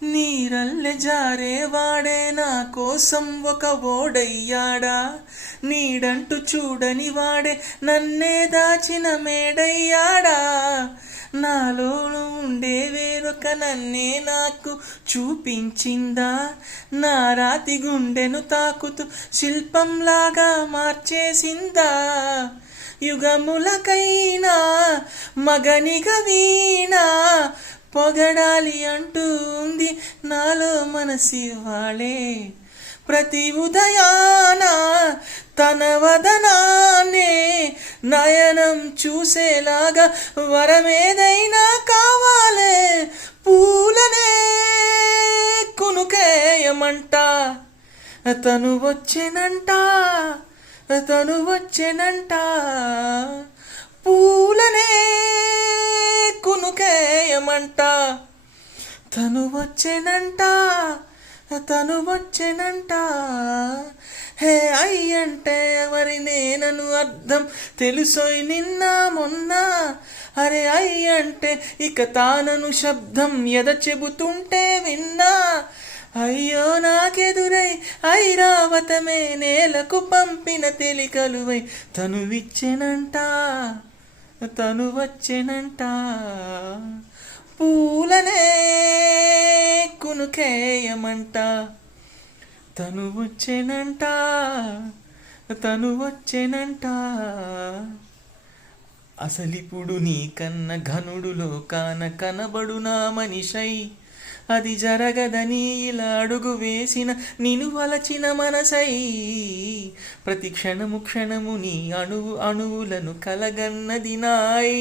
నీరల్లె జారేవాడే నా కోసం ఒక ఓడయ్యాడా, నీడంటూ చూడని వాడే నన్నే దాచిన మేడయ్యాడా. నాలో ఉండే వేరొక నన్నే నాకు చూపించిందా, నా రాతి గుండెను తాకుతూ శిల్పంలాగా మార్చేసిందా. యుగములకైనా మగనిగ వీణా పొగడాలి అంటూ ఉంది నాలో మనసివ్వాళే. ప్రతి ఉదయాన తన వదనాన్నే నయనం చూసేలాగా వరమేదైనా కావాలే. పూలనే కునుకేయమంట, తను వచ్చెనంట, తను వచ్చెనంట. పూలనే కునుకేయమంట, తను వచ్చెనంట, తను వచ్చెనంట. హే అయ్యంటే ఎవరి నేనను అర్థం తెలుసోయ్ నిన్న మొన్న. అరే అయ్యంటే ఇక తానను శబ్దం ఎద చెబుతుంటే విన్నా. అయ్యో నాకెదురై ఐరావతమే నేలకు పంపిన తెలికలువై తను విచ్చెనంట, తను వచ్చెనంట. పూలనే కునుకేయమంట, తను వచ్చెనంట, తను వచ్చెనంట. అసలిప్పుడు నీకన్న ఘనుడులో కాన కనబడునా మనిషై, అది జరగదని ఇలా అడుగు వేసిన నిను వలచిన మనసై. ప్రతి క్షణము క్షణము నీ అణువు అణువులను కలగన్నది నాయ్.